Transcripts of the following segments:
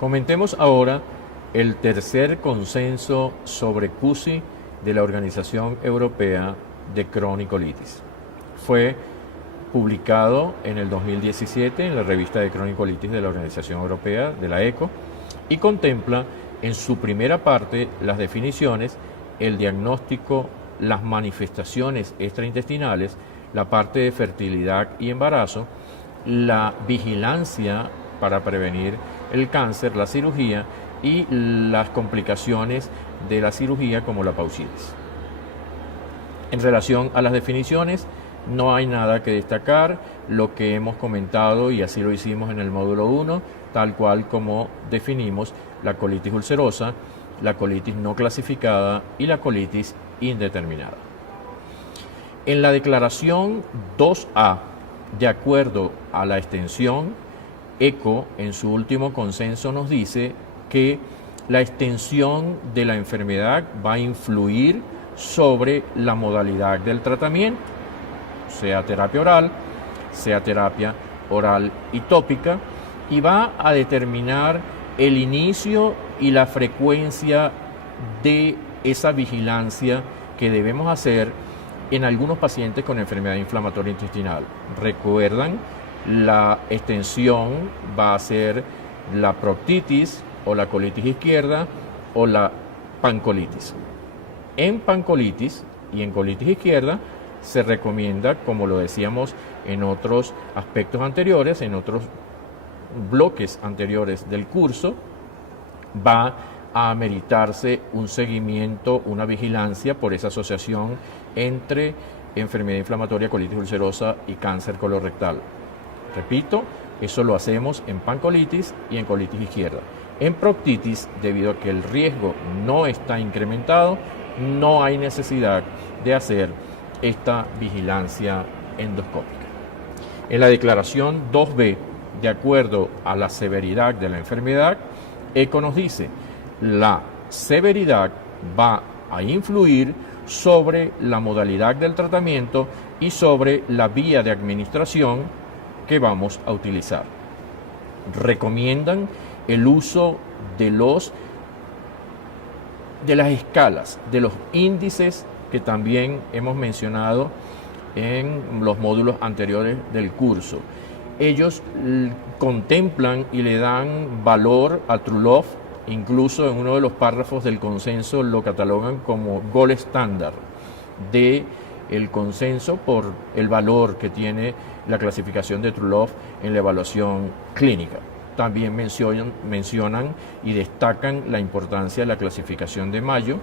Comentemos ahora el tercer consenso sobre CUSI de la Organización Europea de Cronicolitis. Fue publicado en el 2017 en la revista de Cronicolitis de la Organización Europea, de la ECO, y contempla en su primera parte las definiciones, el diagnóstico, las manifestaciones extraintestinales, la parte de fertilidad y embarazo, la vigilancia para prevenir el cáncer, la cirugía y las complicaciones de la cirugía como la paucitis. En relación a las definiciones, no hay nada que destacar, lo que hemos comentado y así lo hicimos en el módulo 1, tal cual como definimos la colitis ulcerosa, la colitis no clasificada y la colitis indeterminada. En la declaración 2A, de acuerdo a la extensión, ECO en su último consenso nos dice que la extensión de la enfermedad va a influir sobre la modalidad del tratamiento, sea terapia oral, sea terapia oral y tópica, y va a determinar el inicio y la frecuencia de esa vigilancia que debemos hacer en algunos pacientes con enfermedad inflamatoria intestinal. Recuerdan, la extensión va a ser la proctitis o la colitis izquierda o la pancolitis. En pancolitis y en colitis izquierda se recomienda, como lo decíamos en otros aspectos anteriores, en otros bloques anteriores del curso, va a ameritarse un seguimiento, una vigilancia por esa asociación entre enfermedad inflamatoria, colitis ulcerosa y cáncer colorectal. Repito, eso lo hacemos en pancolitis y en colitis izquierda. En proctitis, debido a que el riesgo no está incrementado, no hay necesidad de hacer esta vigilancia endoscópica. En la declaración 2B, de acuerdo a la severidad de la enfermedad, ECO nos dice, la severidad va a influir sobre la modalidad del tratamiento y sobre la vía de administración que vamos a utilizar. Recomiendan el uso de las escalas, de los índices que también hemos mencionado en los módulos anteriores del curso. Ellos contemplan y le dan valor a True Love, incluso en uno de los párrafos del consenso lo catalogan como gold estándar del consenso por el valor que tiene la clasificación de True Love en la evaluación clínica. También mencionan y destacan la importancia de la clasificación de Mayo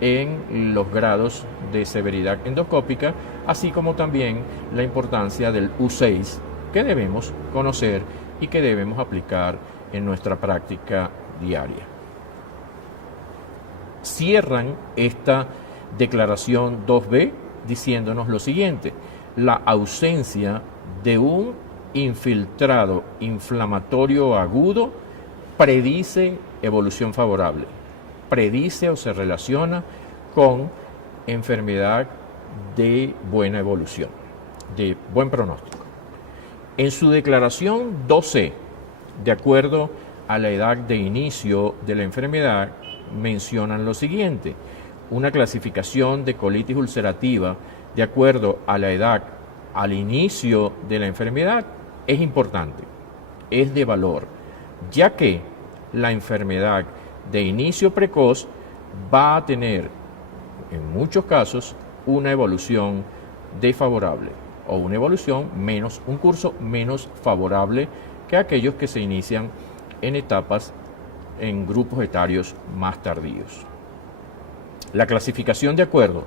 en los grados de severidad endoscópica, así como también la importancia del U6 que debemos conocer y que debemos aplicar en nuestra práctica diaria. Cierran esta declaración 2B diciéndonos lo siguiente: la ausencia de un infiltrado inflamatorio agudo predice evolución favorable, predice o se relaciona con enfermedad de buena evolución, de buen pronóstico. En su declaración 2C, de acuerdo a la edad de inicio de la enfermedad, mencionan lo siguiente: una clasificación de colitis ulcerativa de acuerdo a la edad al inicio de la enfermedad es importante, es de valor, ya que la enfermedad de inicio precoz va a tener, en muchos casos, una evolución desfavorable o una evolución menos, un curso menos favorable que aquellos que se inician en etapas, en grupos etarios más tardíos. La clasificación de acuerdo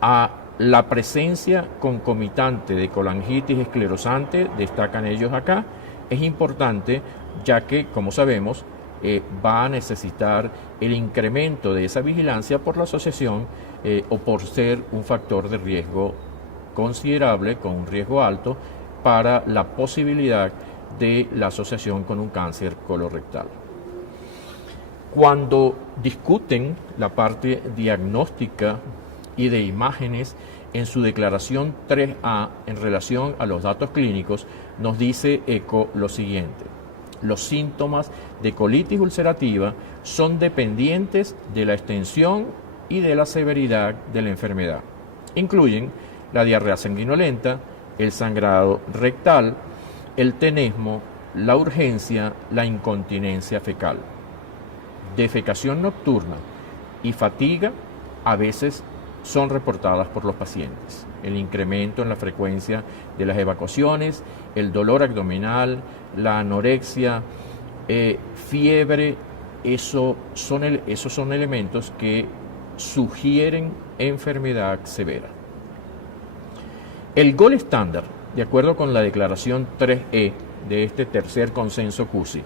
a la presencia concomitante de colangitis esclerosante, destacan ellos acá, es importante ya que, como sabemos, va a necesitar el incremento de esa vigilancia por la asociación o por ser un factor de riesgo considerable, con un riesgo alto, para la posibilidad de la asociación con un cáncer colorectal. Cuando discuten la parte diagnóstica y de imágenes, en su declaración 3A en relación a los datos clínicos, nos dice ECO lo siguiente: los síntomas de colitis ulcerativa son dependientes de la extensión y de la severidad de la enfermedad. Incluyen la diarrea sanguinolenta, el sangrado rectal, el tenesmo, la urgencia, la incontinencia fecal. Defecación nocturna y fatiga a veces son reportadas por los pacientes. El incremento en la frecuencia de las evacuaciones, el dolor abdominal, la anorexia, fiebre, esos son elementos que sugieren enfermedad severa. El gold estándar, de acuerdo con la declaración 3E de este tercer consenso CUSI,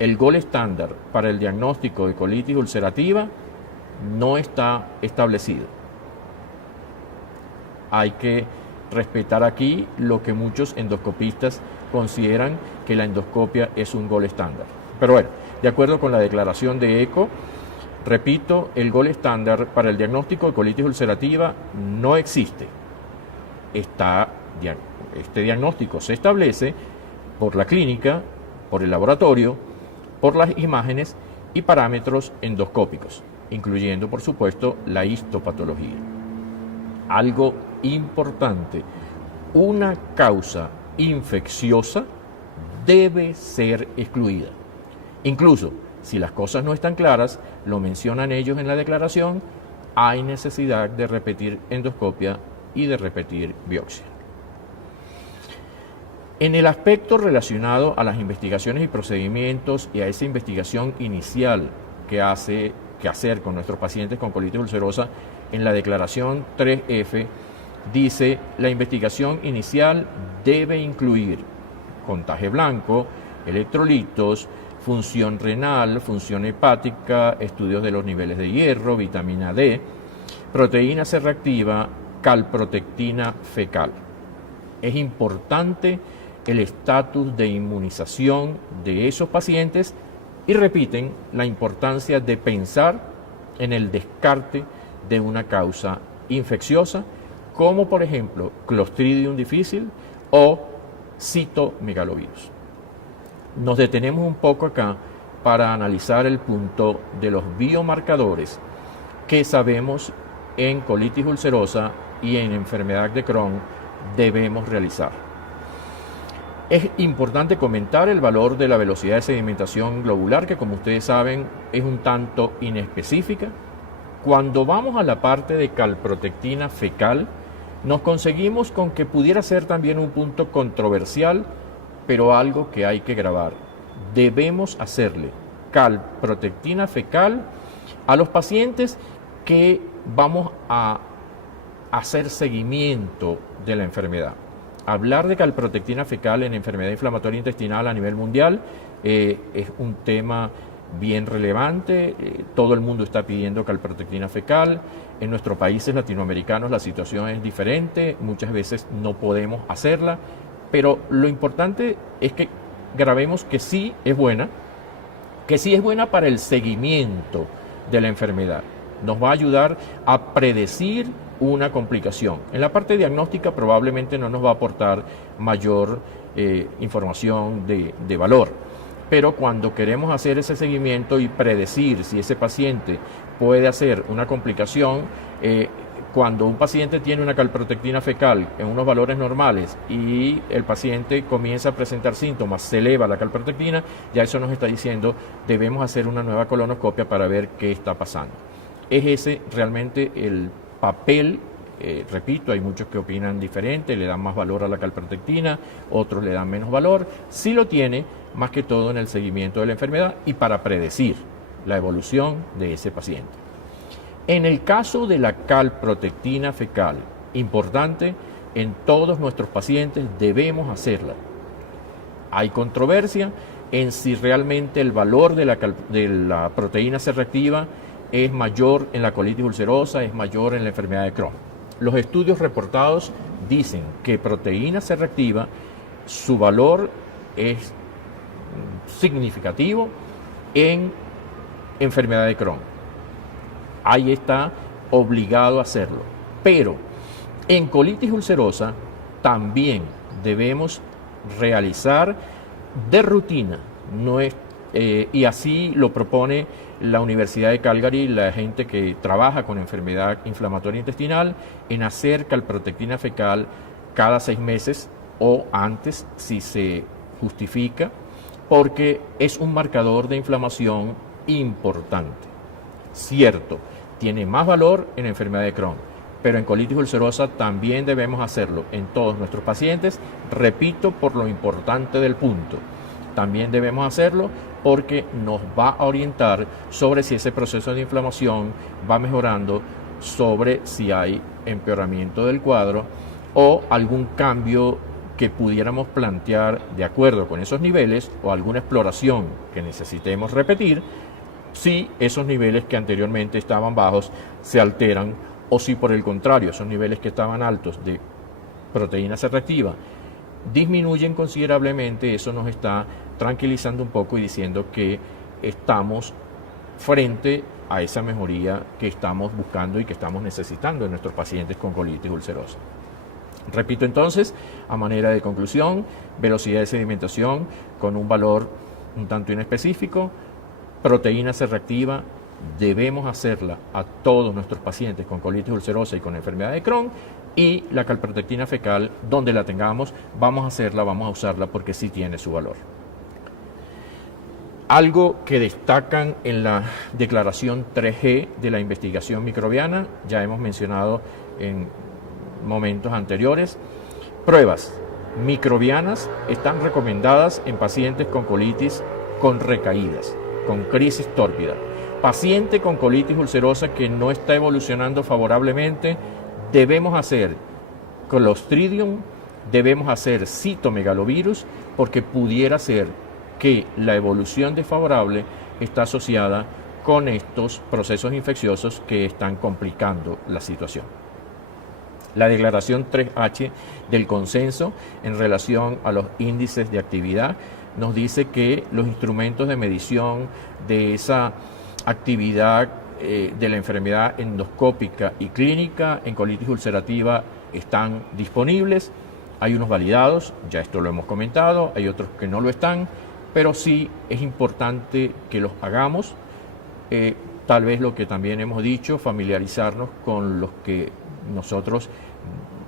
el gold estándar para el diagnóstico de colitis ulcerativa no está establecido. Hay que respetar aquí lo que muchos endoscopistas consideran que la endoscopia es un gold estándar. Pero bueno, de acuerdo con la declaración de ECO, repito, el gold estándar para el diagnóstico de colitis ulcerativa no existe. Este diagnóstico se establece por la clínica, por el laboratorio, por las imágenes y parámetros endoscópicos, incluyendo, por supuesto, la histopatología. Algo importante, una causa infecciosa debe ser excluida. Incluso, si las cosas no están claras, lo mencionan ellos en la declaración, hay necesidad de repetir endoscopia y de repetir biopsia. En el aspecto relacionado a las investigaciones y procedimientos y a esa investigación inicial que hacer con nuestros pacientes con colitis ulcerosa, en la declaración 3F dice: la investigación inicial debe incluir contaje blanco, electrolitos, función renal, función hepática, estudios de los niveles de hierro, vitamina D, proteína C reactiva, calprotectina fecal. Es importante el estatus de inmunización de esos pacientes y repiten la importancia de pensar en el descarte de una causa infecciosa, como por ejemplo Clostridium difficile o citomegalovirus. Nos detenemos un poco acá para analizar el punto de los biomarcadores que sabemos en colitis ulcerosa y en enfermedad de Crohn debemos realizar. Es importante comentar el valor de la velocidad de sedimentación globular, que como ustedes saben es un tanto inespecífica. Cuando vamos a la parte de calprotectina fecal, nos conseguimos con que pudiera ser también un punto controversial, pero algo que hay que grabar. Debemos hacerle calprotectina fecal a los pacientes que vamos a hacer seguimiento de la enfermedad. Hablar de calprotectina fecal en enfermedad inflamatoria intestinal a nivel mundial es un tema bien relevante. Todo el mundo está pidiendo calprotectina fecal. En nuestros países latinoamericanos la situación es diferente, muchas veces no podemos hacerla, pero lo importante es que grabemos que sí es buena para el seguimiento de la enfermedad. Nos va a ayudar a predecir una complicación. En la parte diagnóstica probablemente no nos va a aportar mayor información de valor, pero cuando queremos hacer ese seguimiento y predecir si ese paciente puede hacer una complicación, cuando un paciente tiene una calprotectina fecal en unos valores normales y el paciente comienza a presentar síntomas, se eleva la calprotectina, ya eso nos está diciendo debemos hacer una nueva colonoscopia para ver qué está pasando. Es ese realmente el papel. Repito, hay muchos que opinan diferente, le dan más valor a la calprotectina, otros le dan menos valor. Sí lo tiene, más que todo en el seguimiento de la enfermedad y para predecir la evolución de ese paciente. En el caso de la calprotectina fecal, importante, en todos nuestros pacientes debemos hacerla. Hay controversia en si realmente el valor de la proteína C reactiva es mayor en la colitis ulcerosa, es mayor en la enfermedad de Crohn. Los estudios reportados dicen que proteína C reactiva, su valor es significativo en enfermedad de Crohn. Ahí está obligado a hacerlo. Pero en colitis ulcerosa también debemos realizar de rutina, No es, y así lo propone la Universidad de Calgary, la gente que trabaja con enfermedad inflamatoria intestinal, en hacer calprotectina fecal cada 6 meses o antes, si se justifica, porque es un marcador de inflamación importante. Cierto, tiene más valor en enfermedad de Crohn, pero en colitis ulcerosa también debemos hacerlo en todos nuestros pacientes, repito, por lo importante del punto. También debemos hacerlo porque nos va a orientar sobre si ese proceso de inflamación va mejorando, sobre si hay empeoramiento del cuadro o algún cambio que pudiéramos plantear de acuerdo con esos niveles o alguna exploración que necesitemos repetir si esos niveles que anteriormente estaban bajos se alteran o si por el contrario esos niveles que estaban altos de proteína C reactiva disminuyen considerablemente. Eso nos está tranquilizando un poco y diciendo que estamos frente a esa mejoría que estamos buscando y que estamos necesitando en nuestros pacientes con colitis ulcerosa. Repito entonces, a manera de conclusión, velocidad de sedimentación con un valor un tanto inespecífico, proteína C reactiva, debemos hacerla a todos nuestros pacientes con colitis ulcerosa y con enfermedad de Crohn, y la calprotectina fecal, donde la tengamos, vamos a hacerla, vamos a usarla porque sí tiene su valor. Algo que destacan en la declaración 3G de la investigación microbiana, ya hemos mencionado en momentos anteriores, pruebas microbianas están recomendadas en pacientes con colitis con recaídas, con crisis tórpida. Paciente con colitis ulcerosa que no está evolucionando favorablemente, debemos hacer Clostridium, debemos hacer citomegalovirus, porque pudiera ser que la evolución desfavorable está asociada con estos procesos infecciosos que están complicando la situación. La declaración 3H del consenso en relación a los índices de actividad nos dice que los instrumentos de medición de esa actividad de la enfermedad endoscópica y clínica en colitis ulcerativa están disponibles. Hay unos validados, ya esto lo hemos comentado, hay otros que no lo están, pero sí es importante que los hagamos. Tal vez lo que también hemos dicho, familiarizarnos con los que nosotros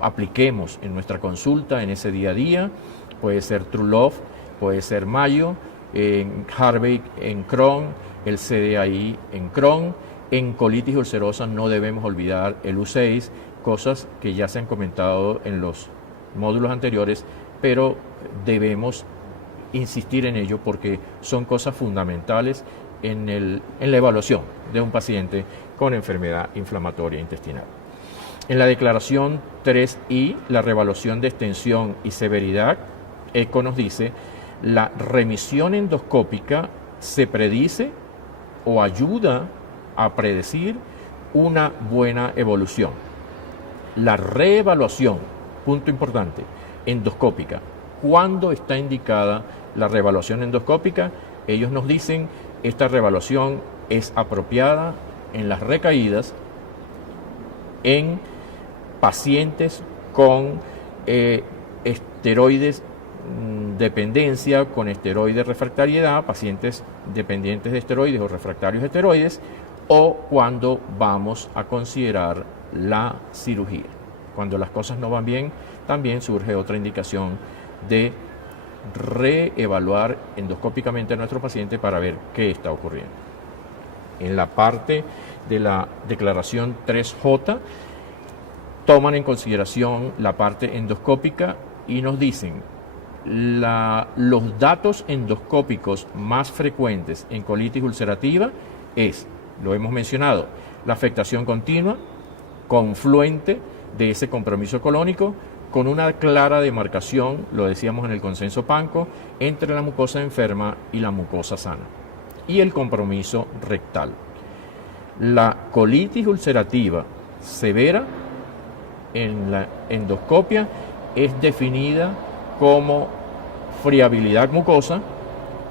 apliquemos en nuestra consulta en ese día a día. Puede ser Trulove, puede ser Mayo, en Harvey en Crohn, el CDAI en Crohn. En colitis ulcerosa no debemos olvidar el U6, cosas que ya se han comentado en los módulos anteriores, pero debemos insistir en ello porque son cosas fundamentales en la evaluación de un paciente con enfermedad inflamatoria intestinal. En la declaración 3I, la reevaluación de extensión y severidad, ECO nos dice, la remisión endoscópica se predice o ayuda a predecir una buena evolución. La reevaluación, punto importante, endoscópica. ¿Cuándo está indicada la reevaluación endoscópica? Ellos nos dicen, esta reevaluación es apropiada en las recaídas en pacientes con esteroides dependencia, con esteroides refractariedad, pacientes dependientes de esteroides o refractarios a esteroides, o cuando vamos a considerar la cirugía. Cuando las cosas no van bien, también surge otra indicación de reevaluar endoscópicamente a nuestro paciente para ver qué está ocurriendo. En la parte de la declaración 3J, toman en consideración la parte endoscópica y nos dicen los datos endoscópicos más frecuentes en colitis ulcerativa es, lo hemos mencionado, la afectación continua, confluente de ese compromiso colónico, con una clara demarcación, lo decíamos en el consenso PANCO, entre la mucosa enferma y la mucosa sana, y el compromiso rectal. La colitis ulcerativa severa en la endoscopia es definida como friabilidad mucosa,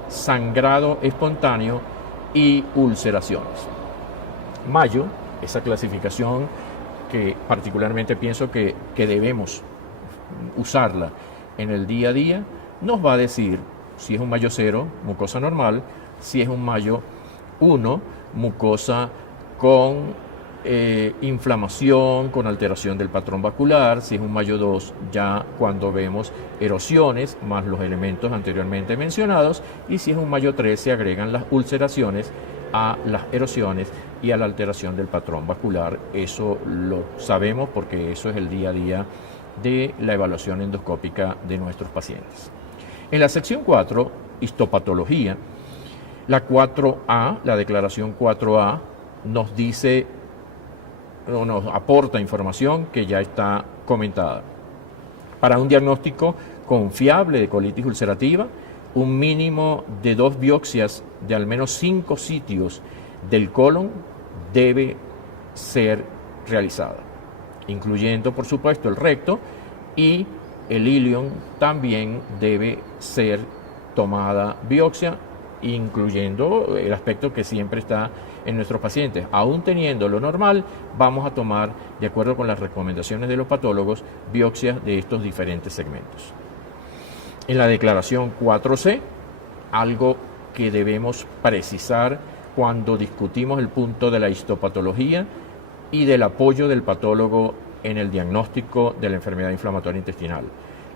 sangrado espontáneo y ulceraciones. Mayo, esa clasificación que particularmente pienso que debemos usarla en el día a día, nos va a decir Si es un Mayo 0, mucosa normal. Si es un Mayo 1, mucosa con inflamación, con alteración del patrón vascular. Si es un Mayo 2, ya cuando vemos erosiones más los elementos anteriormente mencionados. Y si es un Mayo 3, se agregan las ulceraciones a las erosiones y a la alteración del patrón vascular. Eso lo sabemos porque eso es el día a día de la evaluación endoscópica de nuestros pacientes. En la sección 4, histopatología, la 4A, la declaración 4A, nos dice o nos aporta información que ya está comentada. Para un diagnóstico confiable de colitis ulcerativa, un mínimo de 2 biopsias de al menos 5 sitios del colon debe ser realizada, incluyendo por supuesto el recto, y el ilion también debe ser tomada biopsia, incluyendo el aspecto que siempre está en nuestros pacientes. Aún teniendo lo normal, vamos a tomar, de acuerdo con las recomendaciones de los patólogos, biopsias de estos diferentes segmentos. En la declaración 4C, algo que debemos precisar cuando discutimos el punto de la histopatología y del apoyo del patólogo en el diagnóstico de la enfermedad inflamatoria intestinal.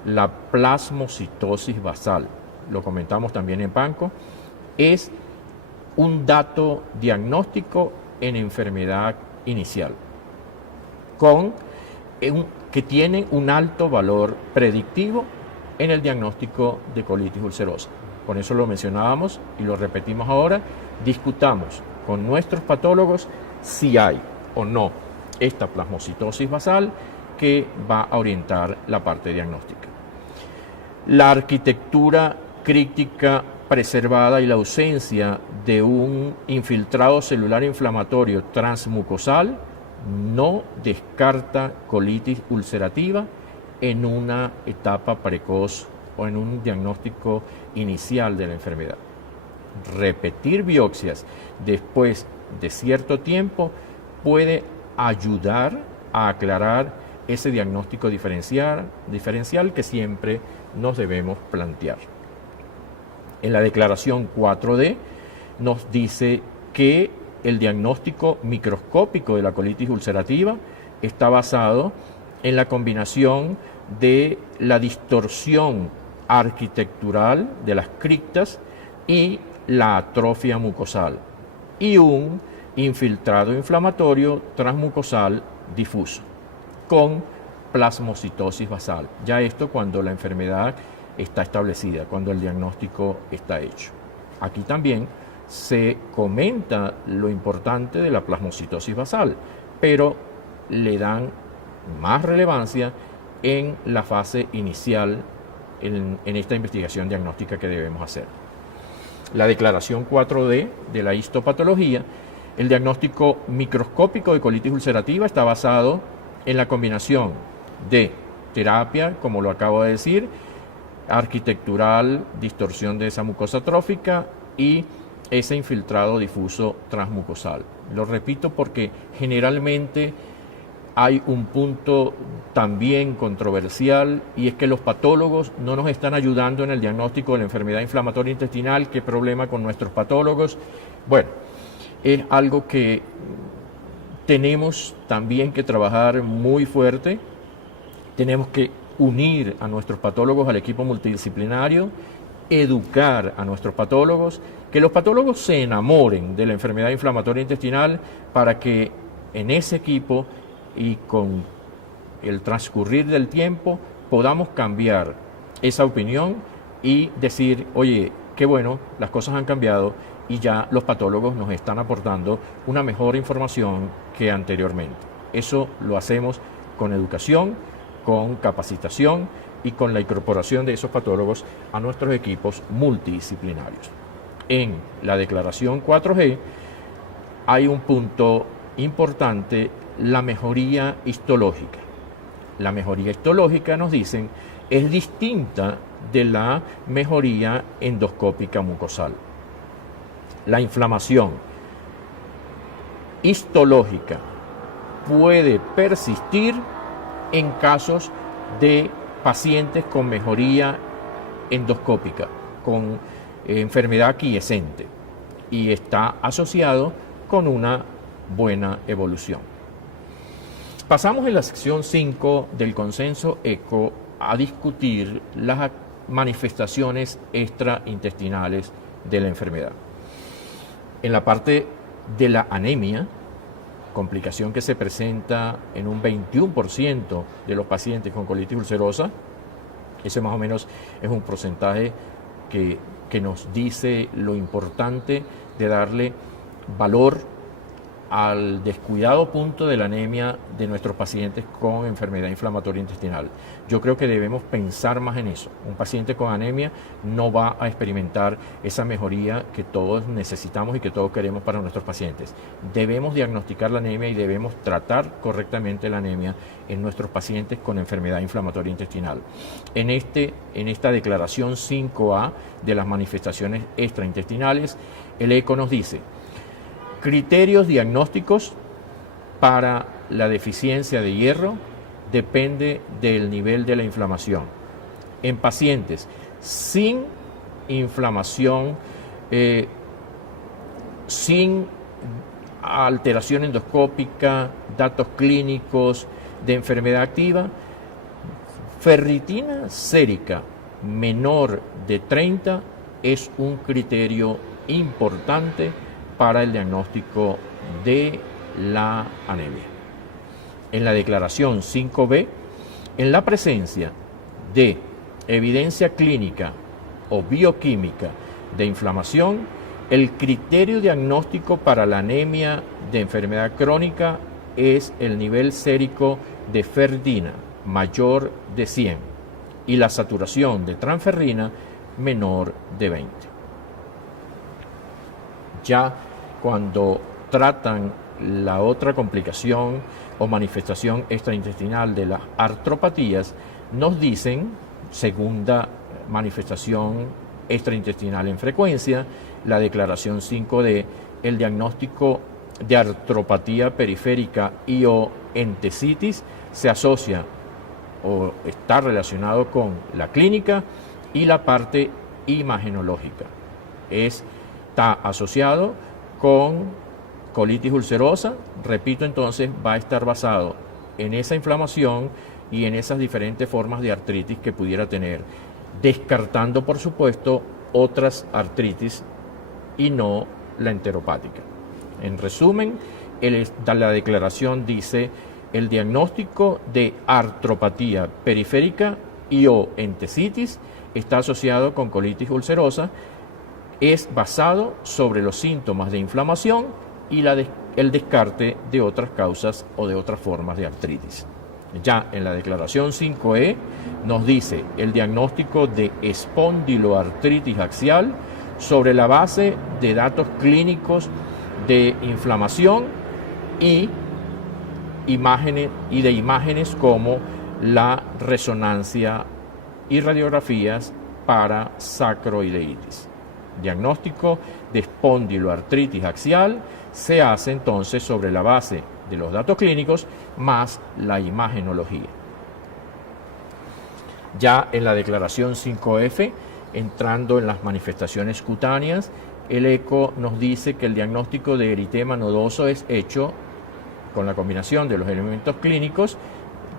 La plasmocitosis basal, lo comentamos también en PANCO, es un dato diagnóstico en enfermedad inicial, que tiene un alto valor predictivo en el diagnóstico de colitis ulcerosa. Por eso lo mencionábamos y lo repetimos ahora. Discutamos con nuestros patólogos si hay o no esta plasmocitosis basal que va a orientar la parte diagnóstica. La arquitectura crítica preservada y la ausencia de un infiltrado celular inflamatorio transmucosal no descarta colitis ulcerativa en una etapa precoz o en un diagnóstico inicial de la enfermedad. Repetir biopsias después de cierto tiempo puede ayudar a aclarar ese diagnóstico diferencial que siempre nos debemos plantear. En la declaración 4D nos dice que el diagnóstico microscópico de la colitis ulcerativa está basado en la combinación de la distorsión arquitectural de las criptas y la atrofia mucosal y un infiltrado inflamatorio transmucosal difuso con plasmocitosis basal. Ya esto cuando la enfermedad está establecida, cuando el diagnóstico está hecho. Aquí también se comenta lo importante de la plasmocitosis basal, pero le dan más relevancia en la fase inicial en esta investigación diagnóstica que debemos hacer. La declaración 4D de la histopatología, el diagnóstico microscópico de colitis ulcerativa está basado en la combinación de terapia, como lo acabo de decir, arquitectural, distorsión de esa mucosa trófica y ese infiltrado difuso transmucosal. Lo repito porque generalmente hay un punto también controversial y es que los patólogos no nos están ayudando en el diagnóstico de la enfermedad inflamatoria intestinal. ¿Qué problema con nuestros patólogos? Bueno, es algo que tenemos también que trabajar muy fuerte. Tenemos que unir a nuestros patólogos al equipo multidisciplinario, educar a nuestros patólogos, que los patólogos se enamoren de la enfermedad inflamatoria intestinal para que en ese equipo y con el transcurrir del tiempo podamos cambiar esa opinión y decir, oye, qué bueno, las cosas han cambiado y ya los patólogos nos están aportando una mejor información que anteriormente. Eso lo hacemos con educación, con capacitación y con la incorporación de esos patólogos a nuestros equipos multidisciplinarios. En la declaración 4G hay un punto importante, la mejoría histológica. La mejoría histológica, nos dicen, es distinta de la mejoría endoscópica mucosal. La inflamación histológica puede persistir en casos de pacientes con mejoría endoscópica, con enfermedad aquiescente y está asociado con una buena evolución. Pasamos en la sección 5 del consenso ECO a discutir las manifestaciones extraintestinales de la enfermedad. En la parte de la anemia, complicación que se presenta en un 21% de los pacientes con colitis ulcerosa, ese más o menos es un porcentaje que nos dice lo importante de darle valor al descuidado punto de la anemia de nuestros pacientes con enfermedad inflamatoria intestinal. Yo creo que debemos pensar más en eso. Un paciente con anemia no va a experimentar esa mejoría que todos necesitamos y que todos queremos para nuestros pacientes. Debemos diagnosticar la anemia y debemos tratar correctamente la anemia en nuestros pacientes con enfermedad inflamatoria intestinal. En esta declaración 5A de las manifestaciones extraintestinales, el ECO nos dice: criterios diagnósticos para la deficiencia de hierro depende del nivel de la inflamación. En pacientes sin inflamación, sin alteración endoscópica, datos clínicos de enfermedad activa, ferritina sérica menor de 30 es un criterio importante para el diagnóstico de la anemia. En la declaración 5B, en la presencia de evidencia clínica o bioquímica de inflamación, el criterio diagnóstico para la anemia de enfermedad crónica es el nivel sérico de ferritina mayor de 100 y la saturación de transferrina menor de 20. Ya cuando tratan la otra complicación o manifestación extraintestinal de las artropatías, nos dicen, segunda manifestación extraintestinal en frecuencia, la declaración 5D, el diagnóstico de artropatía periférica y o entesitis se asocia o está relacionado con la clínica y la parte imagenológica. Está asociado con colitis ulcerosa, repito, entonces va a estar basado en esa inflamación y en esas diferentes formas de artritis que pudiera tener, descartando por supuesto otras artritis y no la enteropática. En resumen, la declaración dice: el diagnóstico de artropatía periférica y o entesitis está asociado con colitis ulcerosa, es basado sobre los síntomas de inflamación y el descarte de otras causas o de otras formas de artritis. Ya en la declaración 5E nos dice el diagnóstico de espondiloartritis axial sobre la base de datos clínicos de inflamación y de imágenes como la resonancia y radiografías para sacroileitis. Diagnóstico de espondiloartritis axial se hace entonces sobre la base de los datos clínicos más la imagenología. Ya en la declaración 5F, entrando en las manifestaciones cutáneas, el ECO nos dice que el diagnóstico de eritema nodoso es hecho con la combinación de los elementos clínicos.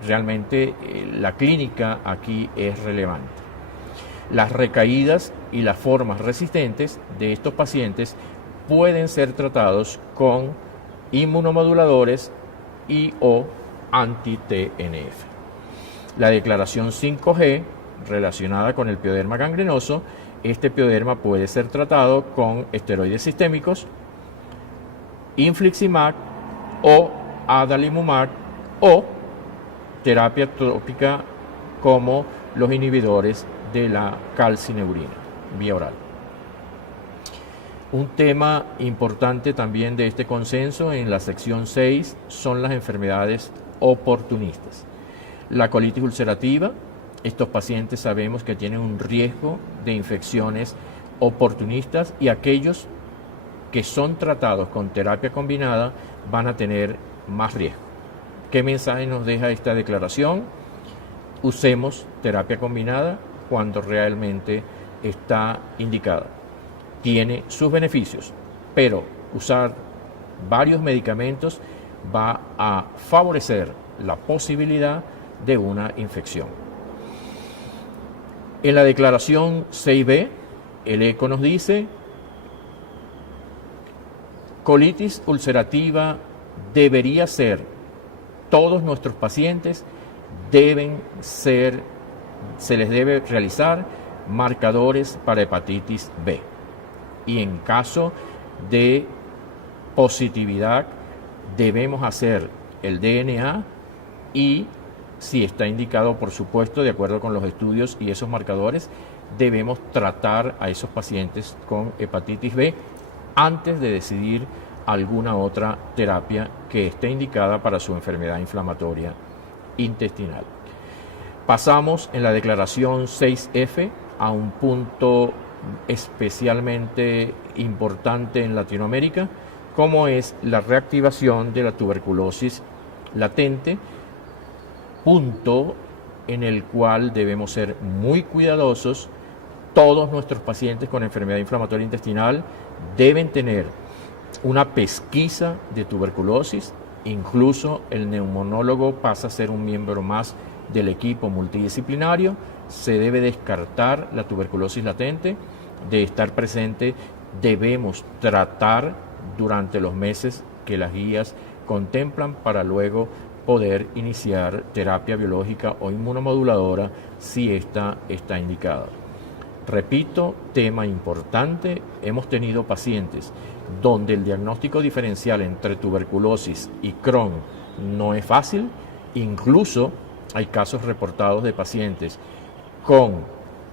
Realmente la clínica aquí es relevante. Las recaídas y las formas resistentes de estos pacientes pueden ser tratados con inmunomoduladores y o anti-TNF. La declaración 5G, relacionada con el pioderma gangrenoso, este pioderma puede ser tratado con esteroides sistémicos, infliximab o adalimumab o terapia tópica como los inhibidores de la calcineurina vía oral. Un tema importante también de este consenso en la sección 6 son las enfermedades oportunistas. La colitis ulcerativa, estos pacientes sabemos que tienen un riesgo de infecciones oportunistas y aquellos que son tratados con terapia combinada van a tener más riesgo. ¿Qué mensaje nos deja esta declaración? Usemos terapia combinada cuando realmente está indicada. Tiene sus beneficios, pero usar varios medicamentos va a favorecer la posibilidad de una infección. En la declaración 6b, el ECO nos dice: colitis ulcerativa debería ser, todos nuestros pacientes deben ser, se les debe realizar marcadores para hepatitis B. Y en caso de positividad debemos hacer el DNA y, si está indicado, por supuesto, de acuerdo con los estudios y esos marcadores, debemos tratar a esos pacientes con hepatitis B antes de decidir alguna otra terapia que esté indicada para su enfermedad inflamatoria intestinal. Pasamos en la declaración 6F a un punto especialmente importante en Latinoamérica, como es la reactivación de la tuberculosis latente, punto en el cual debemos ser muy cuidadosos. Todos nuestros pacientes con enfermedad inflamatoria intestinal deben tener una pesquisa de tuberculosis. Incluso el neumonólogo pasa a ser un miembro más del equipo multidisciplinario. Se debe descartar la tuberculosis latente. De estar presente, debemos tratar durante los meses que las guías contemplan para luego poder iniciar terapia biológica o inmunomoduladora si esta está indicada. Repito, tema importante: hemos tenido pacientes donde el diagnóstico diferencial entre tuberculosis y Crohn no es fácil. Incluso hay casos reportados de pacientes con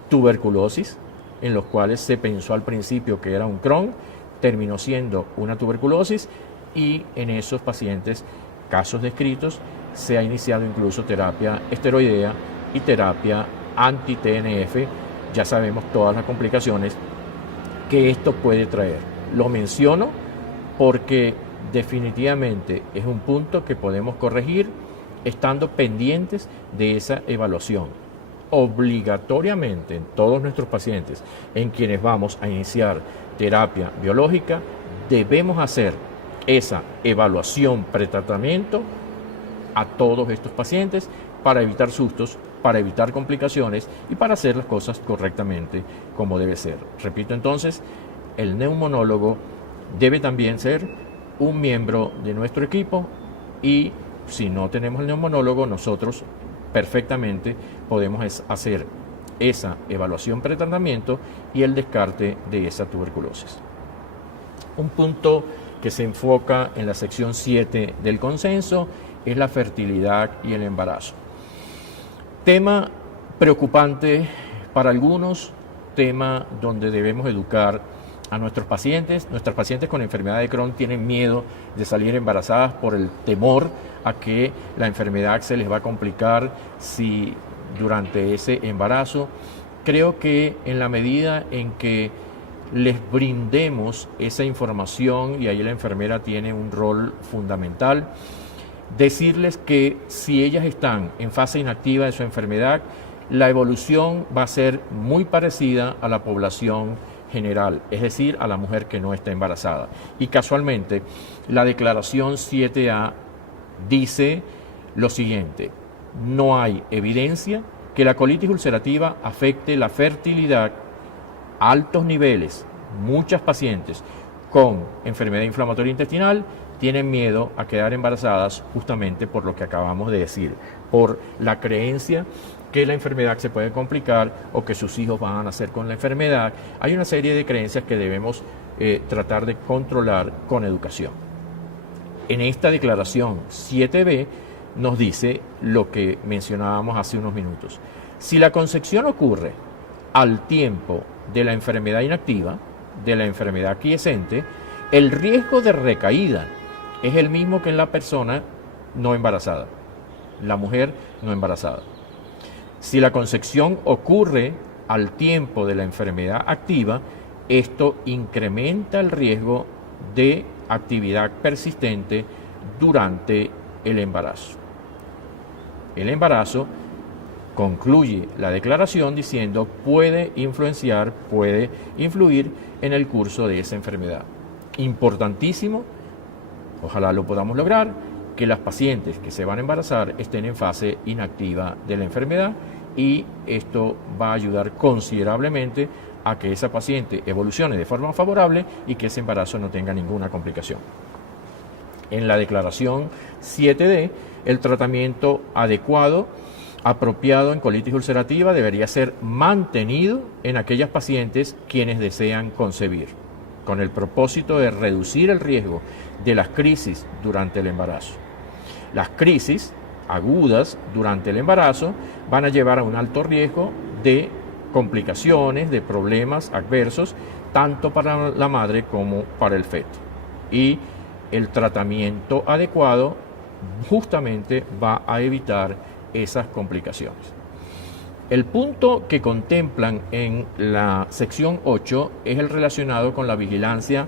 tuberculosis en los cuales se pensó al principio que era un Crohn, terminó siendo una tuberculosis, y en esos pacientes, casos descritos, se ha iniciado incluso terapia esteroidea y terapia anti-TNF. Ya sabemos todas las complicaciones que esto puede traer. Lo menciono porque definitivamente es un punto que podemos corregir estando pendientes de esa evaluación. Obligatoriamente en todos nuestros pacientes en quienes vamos a iniciar terapia biológica debemos hacer esa evaluación pretratamiento a todos estos pacientes para evitar sustos, para evitar complicaciones y para hacer las cosas correctamente como debe ser. Repito entonces, el neumonólogo debe también ser un miembro de nuestro equipo, y si no tenemos el neumonólogo, nosotros perfectamente podemos hacer esa evaluación pretratamiento y el descarte de esa tuberculosis. Un punto que se enfoca en la sección 7 del consenso es la fertilidad y el embarazo. Tema preocupante para algunos, tema donde debemos educar a nuestros pacientes. Nuestras pacientes con enfermedad de Crohn tienen miedo de salir embarazadas por el temor a que la enfermedad se les va a complicar si durante ese embarazo. Creo que en la medida en que les brindemos esa información, y ahí la enfermera tiene un rol fundamental, decirles que si ellas están en fase inactiva de su enfermedad, la evolución va a ser muy parecida a la población general, es decir, a la mujer que no está embarazada. Y casualmente, la declaración 7A dice lo siguiente: no hay evidencia que la colitis ulcerativa afecte la fertilidad a altos niveles. Muchas pacientes con enfermedad inflamatoria intestinal tienen miedo a quedar embarazadas justamente por lo que acabamos de decir, por la creencia que la enfermedad se puede complicar o que sus hijos van a nacer con la enfermedad. Hay una serie de creencias que debemos tratar de controlar con educación. En esta declaración 7b nos dice lo que mencionábamos hace unos minutos. Si la concepción ocurre al tiempo de la enfermedad inactiva, de la enfermedad quiescente, el riesgo de recaída es el mismo que en la persona no embarazada, la mujer no embarazada. Si la concepción ocurre al tiempo de la enfermedad activa, esto incrementa el riesgo de actividad persistente durante el embarazo. El embarazo Concluye la declaración diciendo puede influenciar, puede influir en el curso de esa enfermedad. Importantísimo, ojalá lo podamos lograr, que las pacientes que se van a embarazar estén en fase inactiva de la enfermedad, y esto va a ayudar considerablemente a que esa paciente evolucione de forma favorable y que ese embarazo no tenga ninguna complicación. En la declaración 7D, el tratamiento adecuado, apropiado en colitis ulcerativa debería ser mantenido en aquellas pacientes quienes desean concebir, con el propósito de reducir el riesgo de las crisis durante el embarazo. Las crisis agudas durante el embarazo van a llevar a un alto riesgo de complicaciones, de problemas adversos, tanto para la madre como para el feto. Y el tratamiento adecuado justamente va a evitar esas complicaciones. El punto que contemplan en la sección 8 es el relacionado con la vigilancia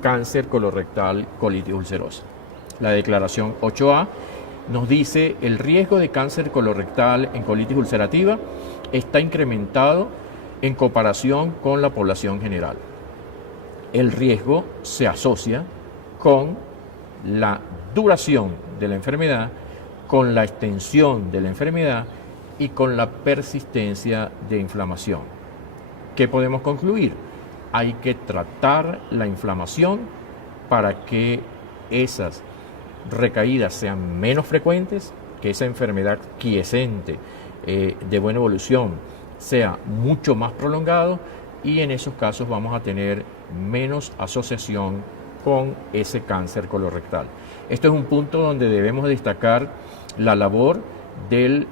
cáncer colorectal, colitis ulcerosa. La declaración 8A nos dice el riesgo de cáncer colorectal en colitis ulcerativa está incrementado en comparación con la población general. El riesgo se asocia con la duración de la enfermedad, con la extensión de la enfermedad y con la persistencia de inflamación. ¿Qué podemos concluir? Hay que tratar la inflamación para que esas recaídas sean menos frecuentes, que esa enfermedad quiescente de buena evolución sea mucho más prolongado, y en esos casos vamos a tener menos asociación con ese cáncer colorectal. Esto es un punto donde debemos destacar la labor del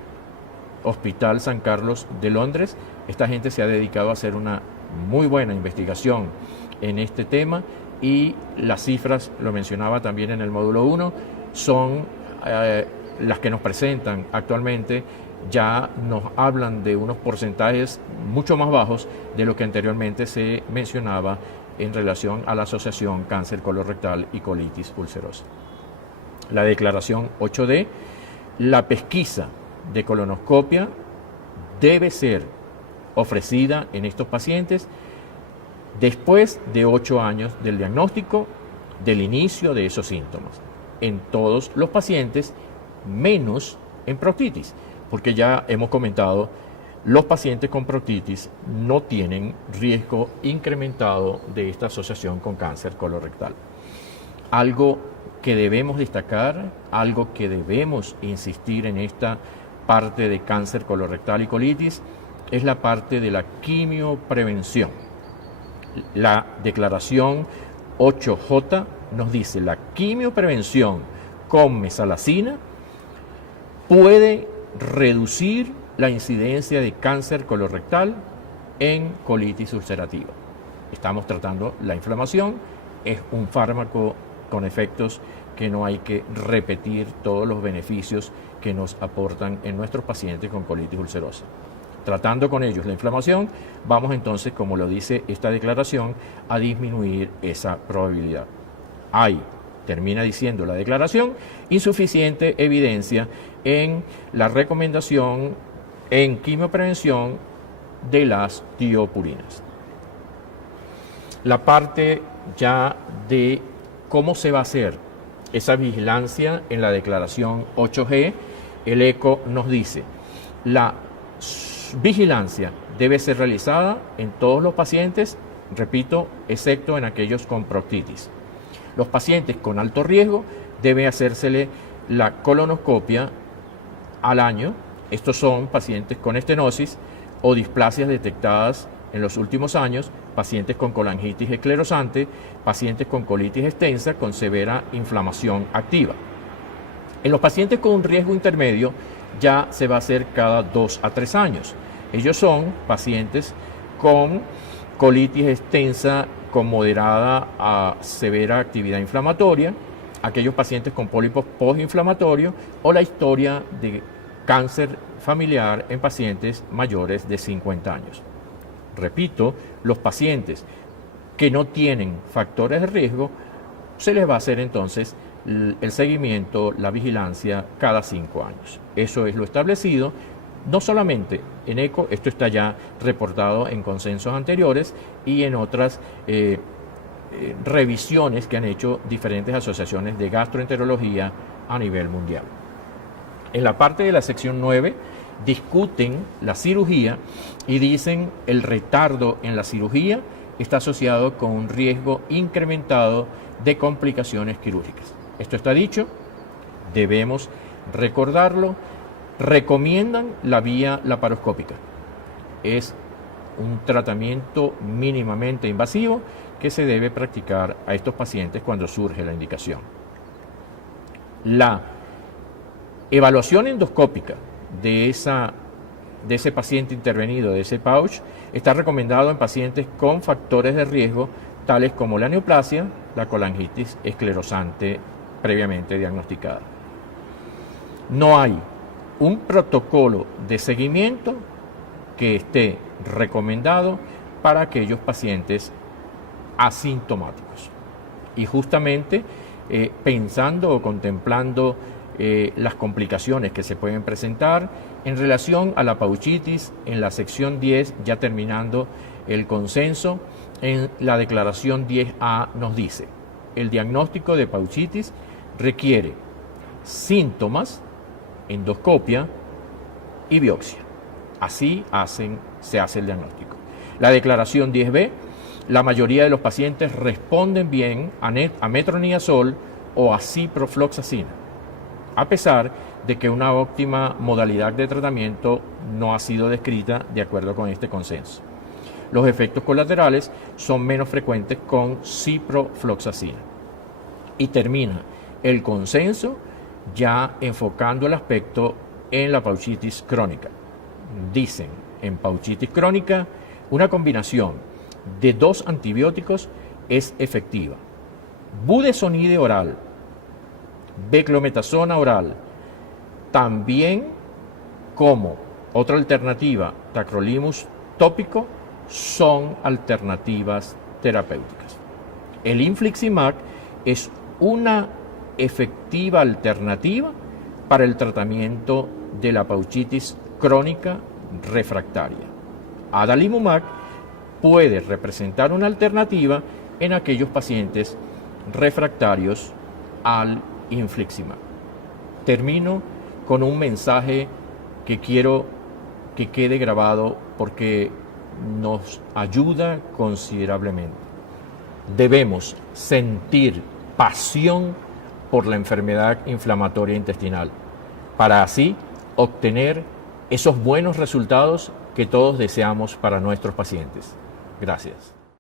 Hospital San Carlos de Londres. Esta gente se ha dedicado a hacer una muy buena investigación en este tema, y las cifras, lo mencionaba también en el módulo 1, son las que nos presentan actualmente. Ya nos hablan de unos porcentajes mucho más bajos de lo que anteriormente se mencionaba en relación a la asociación cáncer colorectal y colitis ulcerosa. La declaración 8D, la pesquisa de colonoscopia debe ser ofrecida en estos pacientes después de 8 años del diagnóstico, del inicio de esos síntomas, en todos los pacientes, menos en proctitis, porque ya hemos comentado, los pacientes con proctitis no tienen riesgo incrementado de esta asociación con cáncer colorectal. Algo que debemos destacar, algo que debemos insistir en esta parte de cáncer colorectal y colitis, es la parte de la quimioprevención. La declaración 8J nos dice la quimioprevención con mesalazina puede reducir la incidencia de cáncer colorectal en colitis ulcerativa. Estamos tratando la inflamación, es un fármaco con efectos que no hay que repetir todos los beneficios que nos aportan en nuestros pacientes con colitis ulcerosa. Tratando con ellos la inflamación, vamos entonces, como lo dice esta declaración, a disminuir esa probabilidad. Hay, termina diciendo la declaración, insuficiente evidencia en la recomendación en quimioprevención de las tiopurinas. La parte ya de cómo se va a hacer esa vigilancia en la declaración 8G, el ECO nos dice, la vigilancia debe ser realizada en todos los pacientes, repito, excepto en aquellos con proctitis. Los pacientes con alto riesgo debe hacérsele la colonoscopia al año. Estos son pacientes con estenosis o displasias detectadas en los últimos años, pacientes con colangitis esclerosante, pacientes con colitis extensa con severa inflamación activa. En los pacientes con un riesgo intermedio ya se va a hacer cada 2 a 3 años. Ellos son pacientes con colitis extensa con moderada a severa actividad inflamatoria, aquellos pacientes con pólipos postinflamatorios o la historia de cáncer familiar en pacientes mayores de 50 años. Repito, los pacientes que no tienen factores de riesgo, se les va a hacer entonces el seguimiento, la vigilancia cada 5 años. Eso es lo establecido No solamente en ECO, esto está ya reportado en consensos anteriores y en otras revisiones que han hecho diferentes asociaciones de gastroenterología a nivel mundial. En la parte de la sección 9 discuten la cirugía y dicen el retardo en la cirugía está asociado con un riesgo incrementado de complicaciones quirúrgicas. Esto está dicho, debemos recordarlo. Recomiendan la vía laparoscópica. Es un tratamiento mínimamente invasivo que se debe practicar a estos pacientes cuando surge la indicación. La evaluación endoscópica de ese paciente intervenido, de ese pouch, está recomendado en pacientes con factores de riesgo tales como la neoplasia, la colangitis esclerosante previamente diagnosticada. No hay un protocolo de seguimiento que esté recomendado para aquellos pacientes asintomáticos. Y justamente pensando o contemplando las complicaciones que se pueden presentar en relación a la pouchitis, en la sección 10, ya terminando el consenso, en la declaración 10A nos dice: el diagnóstico de pouchitis requiere síntomas, endoscopia y biopsia. Así se hace el diagnóstico. La declaración 10B, la mayoría de los pacientes responden bien a metronidazol o a ciprofloxacina, a pesar de que una óptima modalidad de tratamiento no ha sido descrita de acuerdo con este consenso. Los efectos colaterales son menos frecuentes con ciprofloxacina. Y termina el consenso ya enfocando el aspecto en la pouchitis crónica. Dicen, en pouchitis crónica, una combinación de 2 antibióticos es efectiva. Budesonide oral, beclometasona oral, también como otra alternativa, tacrolimus tópico, son alternativas terapéuticas. El infliximab es una efectiva alternativa para el tratamiento de la pouchitis crónica refractaria. Adalimumab puede representar una alternativa en aquellos pacientes refractarios al infliximab. Termino con un mensaje que quiero que quede grabado porque nos ayuda considerablemente. Debemos sentir pasión por la enfermedad inflamatoria intestinal, para así obtener esos buenos resultados que todos deseamos para nuestros pacientes. Gracias.